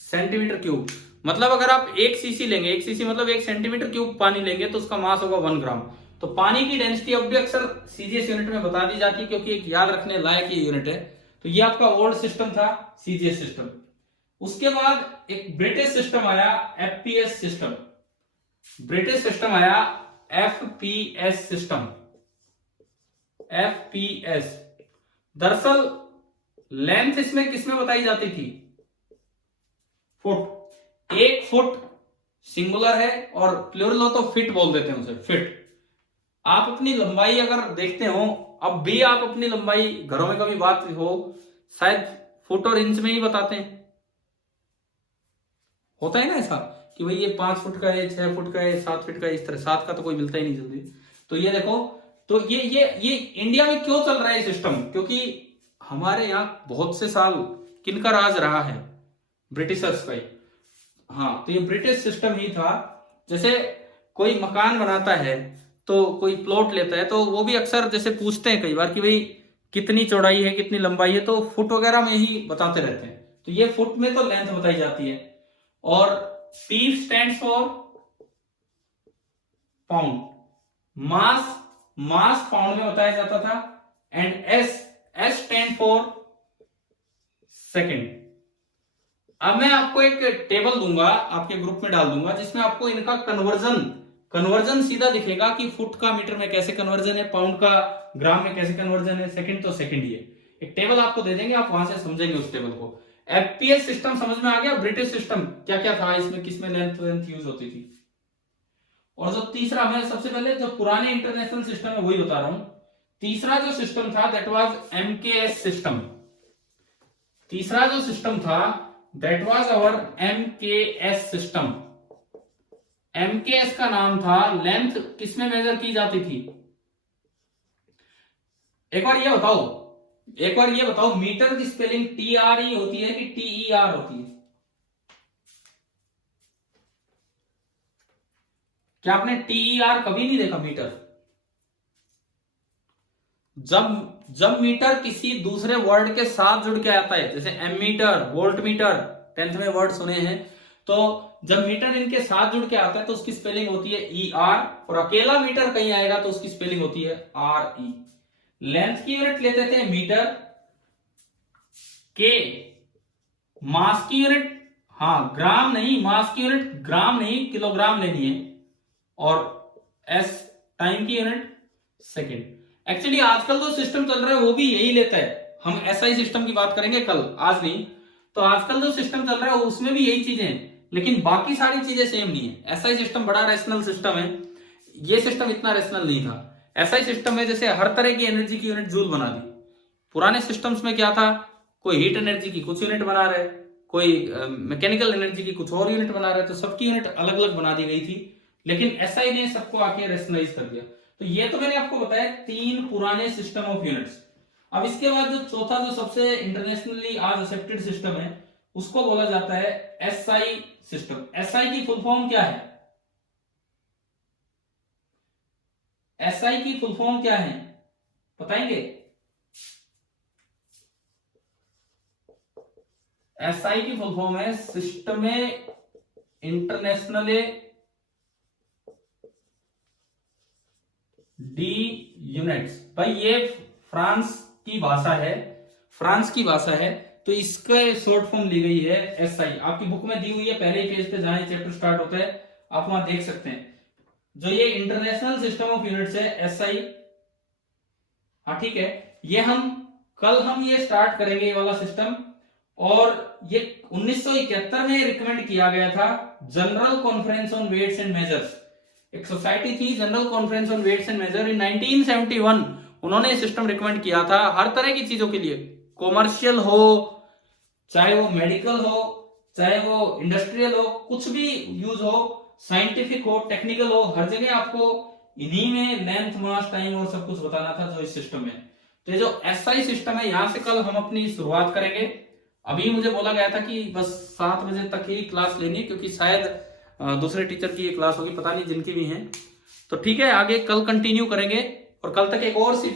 सेंटीमीटर क्यूब। मतलब अगर आप 1 सीसी लेंगे, 1 सीसी मतलब 1 सेंटीमीटर क्यूब पानी लेंगे तो उसका मास होगा 1 ग्राम। तो पानी की डेंसिटी अब भी अक्सर सीजीएस यूनिट में बता दी जाती है क्योंकि एक याद रखने लायक ये यूनिट है। तो ये आपका ओल्ड सिस्टम था, सीजीएस सिस्टम। उसके बाद एक ब्रिटिश सिस्टम आया, एफपीएस सिस्टम। ब्रिटिश सिस्टम आया एफपीएस सिस्टम। एफपीएस दरअसल लेंथ इसमें किसमें बताई जाती थी? फुट। 1 फुट सिंगुलर है और प्लूरल हो तो फिट बोल देते हैं उसे, फिट। आप अपनी लंबाई अगर देखते हो, अब भी आप अपनी लंबाई घरों में कभी बात हो, शायद फुट और इंच में ही बताते हैं। होता है ना ऐसा कि भाई ये 5 फुट का है, 6 फुट का है, 7 फीट का है, इस तरह। 7 का तो कोई मिलता ही नहीं जल्दी। तो ये देखो, तो ये इंडिया में क्यों चल रहा है सिस्टम? क्योंकि हमारे यहाँ बहुत से साल किनका राज रहा है? ब्रिटिशर्स का ही। हाँ, तो ये ब्रिटिश सिस्टम ही था। जैसे कोई मकान बनाता है तो कोई प्लॉट लेता है तो वो भी अक्सर जैसे पूछते हैं कई बार कि भाई कितनी चौड़ाई है, कितनी लंबाई है, तो फुट वगैरह में ही बताते रहते हैं। तो ये फुट में तो लेंथ बताई जाती है। और P stands for pound, mass pound में बताया जाता था। And S stand for second. अब मैं आपको एक टेबल दूंगा, आपके ग्रुप में डाल दूंगा, जिसमें आपको इनका कन्वर्जन सीधा दिखेगा कि फुट का मीटर में कैसे कन्वर्जन है, पाउंड का ग्राम में कैसे कन्वर्जन है, सेकंड तो सेकंड ही है। एक टेबल आपको दे देंगे, आप वहां से समझेंगे उस टेबल को। एफपीएस सिस्टम समझ में आ गया? ब्रिटिश सिस्टम क्या क्या था इसमें, किसमें लेंथ यूज होती थी। और जो तीसरा, मैं सबसे पहले जो पुराने इंटरनेशनल सिस्टम है वही बता रहा हूं। तीसरा जो सिस्टम था दैट वाज एमकेएस सिस्टम। तीसरा जो सिस्टम था that was our MKS system. MKS का नाम था, लेंथ किसमें मेजर की जाती थी? एक बार ये बताओ, मीटर की स्पेलिंग TRE होती है कि TER होती है? क्या आपने TER कभी नहीं देखा मीटर? जब मीटर किसी दूसरे वर्ड के साथ जुड़ के आता है, जैसे एमीटर, वोल्ट मीटर, 10th में वर्ड सुने हैं, तो जब मीटर इनके साथ जुड़ के आता है तो उसकी स्पेलिंग होती है ER, और अकेला मीटर कहीं आएगा तो उसकी स्पेलिंग होती है RE। लेंथ की यूनिट लेते थे मीटर, के मास की यूनिट, हाँ ग्राम नहीं, मास की यूनिट ग्राम नहीं किलोग्राम लेनी है, और S टाइम की यूनिट सेकेंड। एक्चुअली आजकल जो सिस्टम चल रहा है वो भी यही लेता है। हम SI सिस्टम की बात करेंगे कल, आज नहीं। तो आजकल जो सिस्टम चल रहा है उसमें भी यही चीजें हैं, लेकिन बाकी सारी चीजें सेम नहीं है। SI सिस्टम बड़ा रैशनल सिस्टम है, ये सिस्टम इतना रैशनल नहीं था। SI सिस्टम में जैसे हर तरह की एनर्जी की यूनिट जूल बना दी। पुराने सिस्टम्स में क्या था, कोई हीट एनर्जी की कुछ यूनिट बना रहे, कोई मैकेनिकल एनर्जी की कुछ और यूनिट बना रहे, तो सबकी यूनिट अलग अलग बना दी गई थी। लेकिन SI ने सबको आके रैशनलाइज कर दिया। तो ये तो मैंने आपको बताया 3 पुराने सिस्टम ऑफ यूनिट्स। अब इसके बाद जो चौथा, जो सबसे इंटरनेशनली आज एक्सेप्टेड सिस्टम है, उसको बोला जाता है SI सिस्टम। SI की फुल फॉर्म क्या है? SI की फुल फॉर्म क्या है बताएंगे? SI की फुल फॉर्म है सिस्टम इंटरनेशनल डी यूनिट्स। भाई ये फ्रांस की भाषा है, तो इसका शॉर्ट फॉर्म ली गई है SI। आपकी बुक में दी हुई है, पहले ही पेज पे जहां चैप्टर स्टार्ट होता है आप वहां देख सकते हैं। जो ये इंटरनेशनल सिस्टम ऑफ यूनिट्स है SI, हाँ ठीक है, ये कल हम ये स्टार्ट करेंगे ये वाला सिस्टम। और ये 1971 में रिकमेंड किया गया था general conference on weights and measures. एक सोसाइटी थी general conference on weights and measure, in 1971 उन्होंने सिस्टम रिकमेंड किया था हर तरह की चीजों के लिए, कॉमर्शियल हो, चाहे वो मेडिकल हो, चाहे वो इंडस्ट्रियल हो, कुछ भी यूज हो, साइंटिफिक हो, टेक्निकल हो, हर जगह आपको इन्हीं में लेंथ, मास, टाइम और सब कुछ बताना था जो इस सिस्टम में। तो ये जो SI सिस्टम है, यहां से कल हम अपनी शुरुआत करेंगे। अभी मुझे बोला गया था कि बस 7 बजे तक ही क्लास लेनी है, क्योंकि शायद दूसरे टीचर की ये क्लास होगी, पता नहीं जिनकी भी है। तो ठीक है, आगे कल कंटिन्यू करेंगे, और कल तक एक और सी